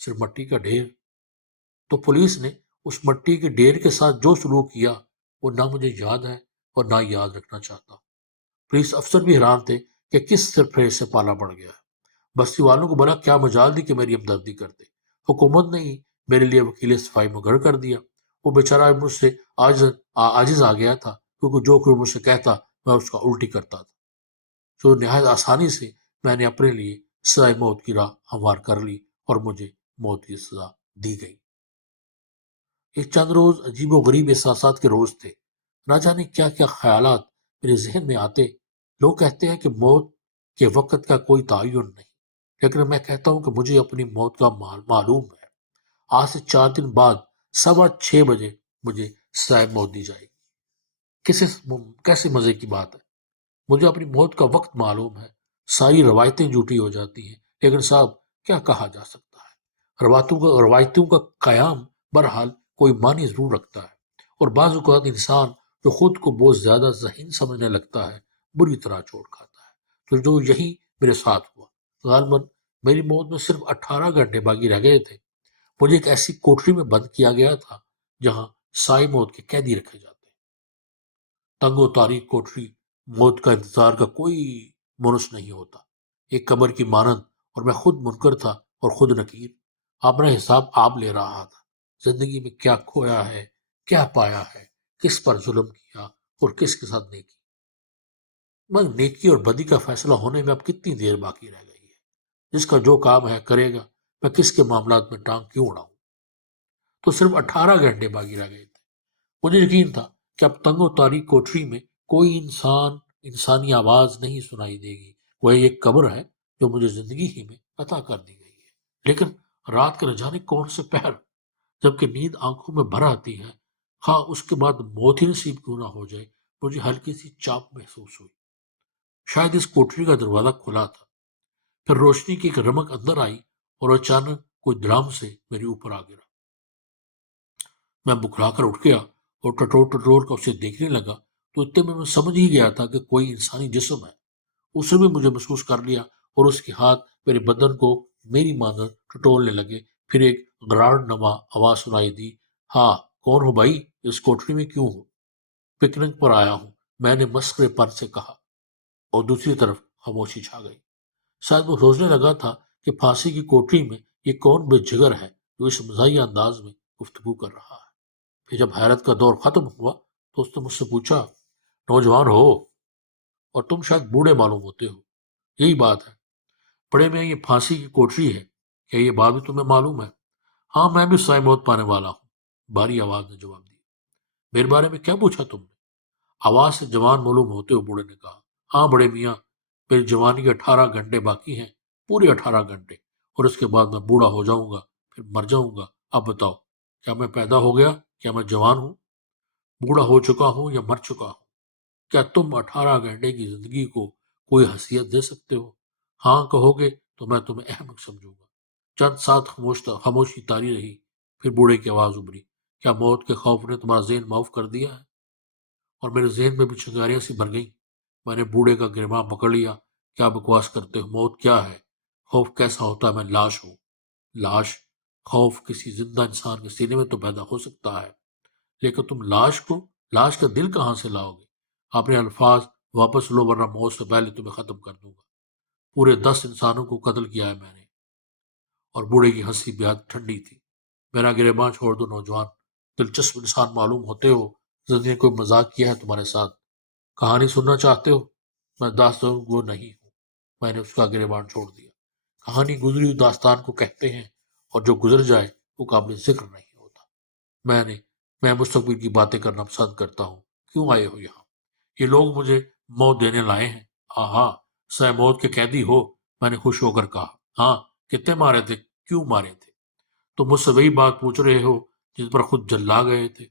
صرف مٹی کا ڈھیر۔ تو پولیس نے اس مٹی کے ڈھیر کے ساتھ جو سلوک کیا وہ نہ مجھے یاد ہے اور نہ یاد رکھنا چاہتا۔ پولیس افسر بھی حیران تھے کہ کس سرفریز سے پالا پڑ گیا ہے۔ بستی والوں کو بلا کیا مجال دی کہ میری ہمدردی کرتے۔ حکومت نے ہی میرے لیے وکیل صفائی مقرر کر دیا۔ وہ بیچارہ مجھ سے عاجز آ گیا تھا، کیونکہ جو کوئی مجھ سے کہتا میں اس کا الٹی کرتا تھا۔ تو نہایت آسانی سے میں نے اپنے لیے سزائے موت کی راہ ہموار کر لی اور مجھے موت کی سزا دی گئی۔ یہ چند روز عجیب و غریب احساسات کے روز تھے۔ نہ جانے کیا کیا خیالات میرے ذہن میں آتے۔ لوگ کہتے ہیں کہ موت کے وقت کا کوئی تعین نہیں، لیکن میں کہتا ہوں کہ مجھے اپنی موت کا معلوم ہے۔ آج سے 4 دن بعد 6:15 بجے مجھے سزائے موت دی جائے گی۔ کیسے مزے کی بات ہے۔ مجھے اپنی موت کا وقت معلوم ہے۔ ساری روایتیں جھوٹی ہو جاتی ہیں، لیکن صاحب کیا کہا جا سکتا ہے۔ روایتوں کا قیام بہرحال کوئی معنی ضرور رکھتا ہے، اور بعض اوقات انسان جو خود کو بہت زیادہ ذہین سمجھنے لگتا ہے بری طرح چوٹ کھاتا ہے۔ تو جو یہی میرے ساتھ ہوا۔ غالباً میری موت میں صرف 18 گھنٹے باقی رہ گئے تھے۔ مجھے ایک ایسی کوٹری میں بند کیا گیا تھا جہاں سائے موت کے قیدی رکھے جاتے ہیں۔ تنگ و تاریک کوٹری، موت کا انتظار کا کوئی منس نہیں ہوتا، ایک قبر کی مانند، اور میں خود منکر تھا اور خود نکیر۔ اپنا حساب آپ لے رہا تھا۔ زندگی میں کیا کھویا ہے، کیا پایا ہے، کس پر ظلم کیا اور کس کے ساتھ نیکی۔ مگر نیکی اور بدی کا فیصلہ ہونے میں اب کتنی دیر باقی رہ گئی ہے۔ جس کا جو کام ہے کرے گا، میں کس کے معاملات میں ٹانگ کیوں اڑاؤں۔ تو صرف 18 گھنٹے باقی رہ گئے تھے۔ مجھے یقین تھا کہ اب تنگ و تاریک کوٹری میں کوئی انسانی آواز نہیں سنائی دے گی۔ وہ ایک قبر ہے جو مجھے زندگی ہی میں عطا کر دی گئی ہے، لیکن رات کے نہ جانے کون سے پہر، جبکہ نیند آنکھوں میں بھر آتی ہے، خواہ اس کے بعد موت ہی نصیب کیوں نہ ہو جائے، مجھے ہلکی سی چاپ محسوس ہوئی۔ شاید اس کوٹری کا دروازہ کھلا تھا، پھر روشنی کی ایک رمق اندر آئی اور اچانک کوئی درام سے میرے اوپر آ گرا۔ میں بکھرا کر اٹھ گیا اور ٹٹور کر اسے دیکھنے لگا، تو اتنے میں سمجھ ہی گیا تھا کہ کوئی انسانی جسم ہے۔ اس نے بھی مجھے محسوس کر لیا اور اس کے ہاتھ میرے بدن کو میری مانند ٹٹولنے لگے۔ پھر ایک غرار نما آواز سنائی دی، ہاں کون ہو بھائی، اس کوٹری میں کیوں ہو؟ پکنک پر آیا ہوں، میں نے مسخرے پن سے کہا، اور دوسری طرف خاموشی چھا گئی۔ شاید وہ سوچنے لگا تھا کہ پھانسی کی کوٹری میں یہ کون بے جگر ہے جو اس مزاحیہ انداز میں گفتگو کر رہا ہے۔ پھر جب حیرت کا دور ختم ہوا تو اس نے مجھ سے پوچھا، نوجوان ہو اور تم شاید بوڑھے معلوم ہوتے ہو، یہی بات ہے؟ بڑے میں یہ پھانسی کی کوٹری ہے، کیا یہ بات بھی تمہیں معلوم ہے؟ ہاں میں بھی سائے موت پانے والا ہوں، بھاری آواز نے جواب دیا۔ میرے بارے میں کیا پوچھا تم نے؟ آواز سے جوان معلوم ہوتے ہوئے بوڑھے نے کہا، ہاں بڑے میاں، میری جوانی کے 18 گھنٹے باقی ہیں، پورے 18 گھنٹے، اور اس کے بعد میں بوڑھا ہو جاؤں گا، پھر مر جاؤں گا۔ اب بتاؤ، کیا میں پیدا ہو گیا؟ کیا میں جوان ہوں، بوڑھا ہو چکا ہوں یا مر چکا ہوں؟ کیا تم 18 گھنٹے کی زندگی کو کوئی حیثیت دے سکتے ہو؟ ہاں کہو گے تو میں تمہیں احمق سمجھوں گا۔ چند ساتھ خاموشی طاری رہی، پھر بوڑھے کی آواز ابھری، کیا موت کے خوف نے تمہارا ذہن معاف کر دیا ہے؟ اور میرے ذہن میں بھی چنگاریاں سی بھر گئیں۔ میں نے بوڑھے کا گریباں پکڑ لیا، کیا بکواس کرتے ہو، موت کیا ہے؟ خوف کیسا ہوتا ہے؟ میں لاش ہوں۔ لاش؟ خوف کسی زندہ انسان کے سینے میں تو پیدا ہو سکتا ہے، لیکن تم لاش کا دل کہاں سے لاؤ گے؟ اپنے الفاظ واپس لو ورنہ موت سے پہلے تمہیں ختم کر دوں گا۔ پورے 10 انسانوں کو قتل کیا ہے میں نے۔ اور بوڑھے کی ہنسی بےحد ٹھنڈی تھی۔ میرا گریباں چھوڑ دو نوجوان، دلچسپ انسان معلوم ہوتے ہو، زندگی نے کوئی مذاق کیا ہے تمہارے ساتھ؟ کہانی سننا چاہتے ہو؟ میں داستان گو نہیں ہوں۔ میں نے اس کا گریبان چھوڑ دیا۔ کہانی گزری ہوئی داستان کو کہتے ہیں، اور جو گزر جائے وہ قابل ذکر نہیں ہوتا۔ میں مستقبل کی باتیں کرنا پسند کرتا ہوں۔ کیوں آئے ہو یہاں؟ یہ لوگ مجھے موت دینے لائے ہیں۔ ہاں سہ موت کے قیدی ہو؟ میں نے خوش ہو کر کہا، ہاں۔ کتنے مارے تھے؟ کیوں مارے تھے؟ تم مجھ سے وہی بات پوچھ رہے ہو جس پر خود جلا گئے تھے۔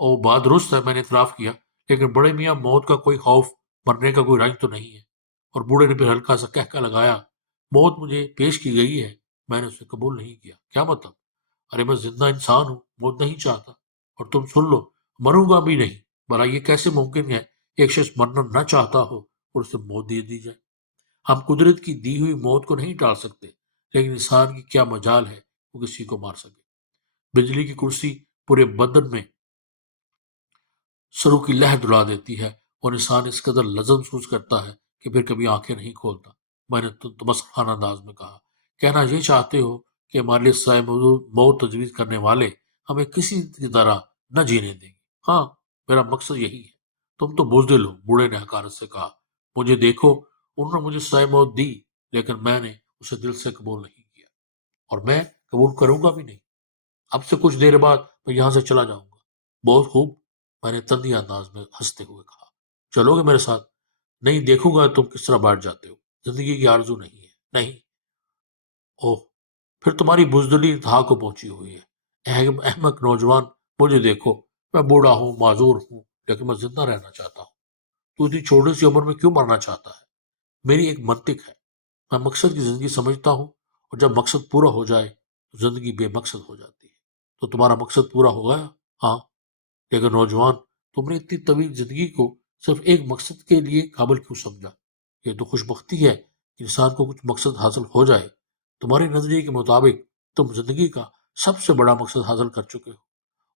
او بات درست ہے، میں نے اعتراف کیا، لیکن بڑے میاں موت کا کوئی خوف، مرنے کا کوئی رنج تو نہیں ہے۔ اور بوڑھے نے پھر ہلکا سا کہکا لگایا، موت مجھے پیش کی گئی ہے، میں نے اسے قبول نہیں کیا۔ کیا مطلب؟ ارے میں زندہ انسان ہوں، موت نہیں چاہتا۔ اور تم سن لو، مروں گا بھی نہیں۔ بھلا یہ کیسے ممکن ہے ایک شخص مرنا نہ چاہتا ہو اور اسے موت دے دی جائے؟ ہم قدرت کی دی ہوئی موت کو نہیں ٹال سکتے، لیکن انسان کی کیا مجال ہے وہ کسی کو مار سکے۔ بجلی کی کرسی پورے بدن میں سروں کی لہر دلا دیتی ہے اور انسان اس قدر لذت محسوس کرتا ہے کہ پھر کبھی آنکھیں نہیں کھولتا۔ میں نے تمسخانہ انداز میں کہا، کہنا یہ چاہتے ہو کہ ہمارے لیے سائے موت تجویز کرنے والے ہمیں کسی کی طرح نہ جینے دیں گے؟ ہاں، میرا مقصد یہی ہے۔ تم تو بزدل ہو، بوڑھے نے حقارت سے کہا۔ مجھے دیکھو، انہوں نے مجھے سائے موت دی، لیکن میں نے اسے دل سے قبول نہیں کیا، اور میں قبول کروں گا بھی نہیں۔ اب سے کچھ دیر بعد میں یہاں سے چلا جاؤں گا۔ بہت خوب، میں نے تندی انداز میں ہنستے ہوئے کہا۔ چلو گے میرے ساتھ؟ نہیں، دیکھوں گا تم کس طرح بیٹھ جاتے ہو۔ زندگی کی آرزو نہیں ہے، نہیں۔ اوہ، پھر تمہاری بزدلی انتہا کو پہنچی ہوئی ہے۔ احمق نوجوان، مجھے دیکھو، میں بوڑھا ہوں، معذور ہوں، لیکن میں زندہ رہنا چاہتا ہوں۔ تو اتنی چھوٹی سی عمر میں کیوں مرنا چاہتا ہے؟ میری ایک منطق ہے، میں مقصد کی زندگی سمجھتا ہوں، اور جب مقصد پورا ہو جائے تو زندگی بے مقصد ہو جاتی ہے۔ تو تمہارا مقصد پورا ہو گیا؟ ہاں۔ لیکن نوجوان، تم نے اتنی طویل زندگی کو صرف ایک مقصد کے لیے قابل کیوں سمجھا؟ یہ تو خوش بختی ہے کہ انسان کو کچھ مقصد حاصل ہو جائے۔ تمہارے نظریے کے مطابق تم زندگی کا سب سے بڑا مقصد حاصل کر چکے ہو،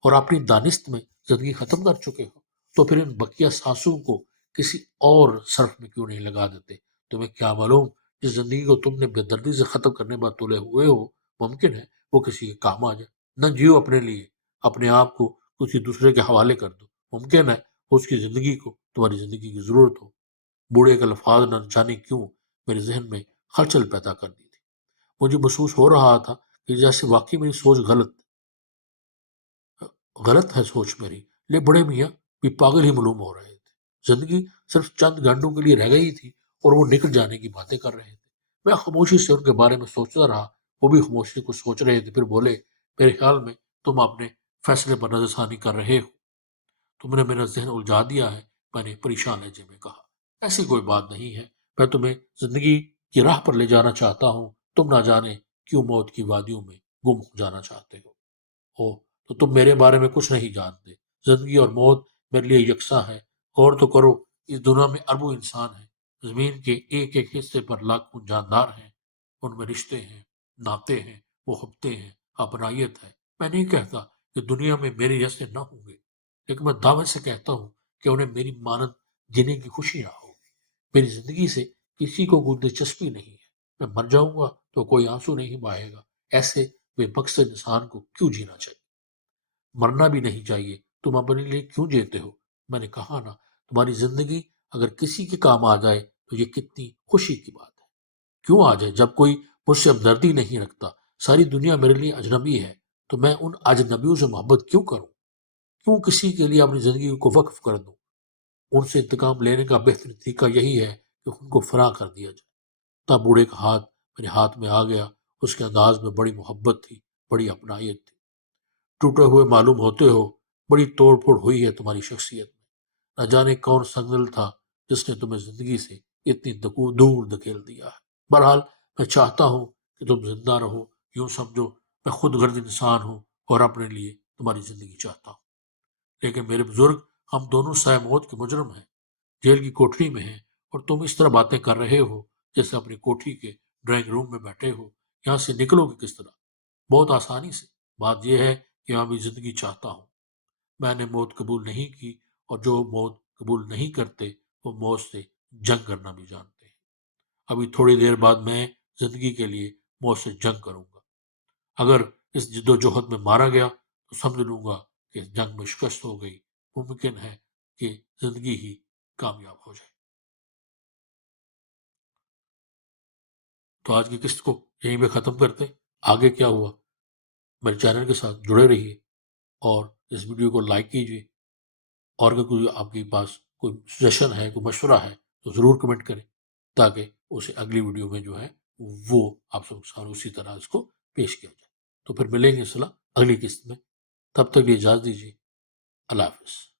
اور اپنی دانست میں زندگی ختم کر چکے ہو۔ تو پھر ان بقیہ سانسوں کو کسی اور صرف میں کیوں نہیں لگا دیتے؟ تمہیں کیا معلوم، جس زندگی کو تم نے بے دردی سے ختم کرنے پر تلے ہوئے ہو، ممکن ہے وہ کسی کے کام آ جائے۔ نہ جیو اپنے لیے، اپنے آپ کو کسی دوسرے کے حوالے کر دو، ممکن ہے اس کی زندگی کو تمہاری زندگی کی ضرورت ہو۔ بوڑھے کے الفاظ نہ جانے کیوں میرے ذہن میں ہلچل پیدا کر دی تھی۔ مجھے محسوس ہو رہا تھا کہ جیسے واقعی میری سوچ غلط ہے سوچ میری، لے بڑے میاں بھی پاگل ہی معلوم ہو رہے تھے۔ زندگی صرف چند گھنٹوں کے لیے رہ گئی تھی اور وہ نکل جانے کی باتیں کر رہے تھے۔ میں خاموشی سے ان کے بارے میں سوچتا رہا، وہ بھی خاموشی سے کچھ سوچ رہے تھے۔ پھر بولے، میرے خیال میں تم اپنے فیصلے پر نظر ثانی کر رہے ہو۔ تم نے میرا ذہن الجھا دیا ہے، میں نے پریشان لہجے میں کہا۔ ایسی کوئی بات نہیں ہے، میں تمہیں زندگی کی راہ پر لے جانا چاہتا ہوں، تم نہ جانے کیوں موت کی وادیوں میں گم ہو جانا چاہتے ہو۔ اوہ، تو تم میرے بارے میں کچھ نہیں جانتے۔ زندگی اور موت میرے لیے یکساں ہے۔ غور تو کرو، اس دنیا میں اربوں انسان ہیں، زمین کے ایک ایک حصے پر لاکھوں جاندار ہیں، ان میں رشتے ہیں، ناطے ہیں، محبتیں ہیں، اپنائیت ہے۔ میں نہیں کہتا کہ دنیا میں میرے جیسے نہ ہوں گے، لیکن میں دعوے سے کہتا ہوں کہ انہیں میری مانند جینے کی خوشی نہ ہوگی۔ میری زندگی سے کسی کو کوئی دلچسپی نہیں ہے۔ میں مر جاؤں گا تو کوئی آنسو نہیں بہائے گا۔ ایسے بے مقصد انسان کو کیوں جینا چاہیے؟ مرنا بھی نہیں چاہیے۔ تم اپنے لیے کیوں جیتے ہو؟ میں نے کہا نا، تمہاری زندگی اگر کسی کے کام آ جائے تو یہ کتنی خوشی کی بات ہے۔ کیوں آ جائے؟ جب کوئی مجھ سے ہمدردی نہیں رکھتا، ساری دنیا میرے لیے اجنبی ہے، تو میں ان اجنبیوں سے محبت کیوں کروں؟ کیوں کسی کے لیے اپنی زندگی کو وقف کر دوں؟ ان سے انتقام لینے کا بہترین طریقہ یہی ہے کہ ان کو فنا کر دیا جائے۔ تب بوڑھے کا ہاتھ میرے ہاتھ میں آ گیا۔ اس کے انداز میں بڑی محبت تھی، بڑی اپنائیت تھی۔ ٹوٹے ہوئے معلوم ہوتے ہو، بڑی توڑ پھوڑ ہوئی ہے تمہاری شخصیت میں۔ نہ جانے کون سنگدل تھا جس نے تمہیں زندگی سے اتنی دور دھکیل دیا ہے۔ بہرحال، میں چاہتا ہوں کہ تم زندہ رہو۔ یوں سمجھو میں خود غرض انسان ہوں اور اپنے لیے تمہاری زندگی چاہتا ہوں۔ لیکن میرے بزرگ، ہم دونوں سائے موت کے مجرم ہیں، جیل کی کوٹری میں ہیں، اور تم اس طرح باتیں کر رہے ہو جیسے اپنی کوٹری کے ڈرائنگ روم میں بیٹھے ہو۔ یہاں سے نکلو گے کس طرح؟ بہت آسانی سے۔ بات یہ ہے کہ میں بھی زندگی چاہتا ہوں۔ میں نے موت قبول نہیں کی، اور جو موت قبول نہیں کرتے وہ موت سے جنگ کرنا بھی جانتے ہیں۔ ابھی تھوڑی دیر بعد میں زندگی کے لیے موت سے جنگ کروں گا۔ اگر اس جد و جہد میں مارا گیا تو سمجھ لوں گا کہ اس جنگ میں شکست ہو گئی۔ ممکن ہے کہ زندگی ہی کامیاب ہو جائے۔ تو آج کی قسط کو یہیں پہ ختم کرتے ہیں۔ آگے کیا ہوا، میرے چینل کے ساتھ جڑے رہیے، اور اس ویڈیو کو لائک کیجیے، اور اگر کوئی آپ کے پاس کوئی سجیشن ہے، کوئی مشورہ ہے تو ضرور کمنٹ کریں، تاکہ اسے اگلی ویڈیو میں جو ہے وہ آپ سب سامنے اسی طرح اس کو پیش کیا جائے۔ تو پھر ملیں گے صلاح اگلی قسط میں، تب تک بھی اجازت دیجیے۔ اللہ حافظ۔